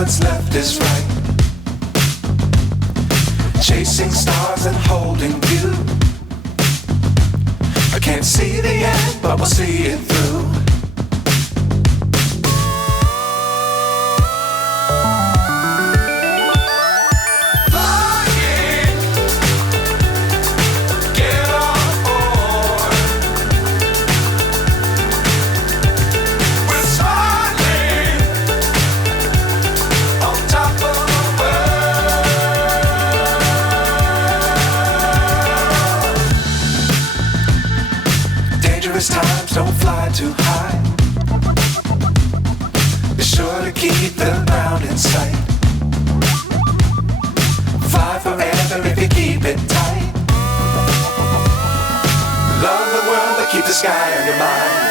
what's left is right. Chasing stars and holding you. I can't see the end, but we'll see it through. Times don't fly too high. Be sure to keep the ground in sight. Fly forever if you keep it tight. Love the world but keep the sky on your mind.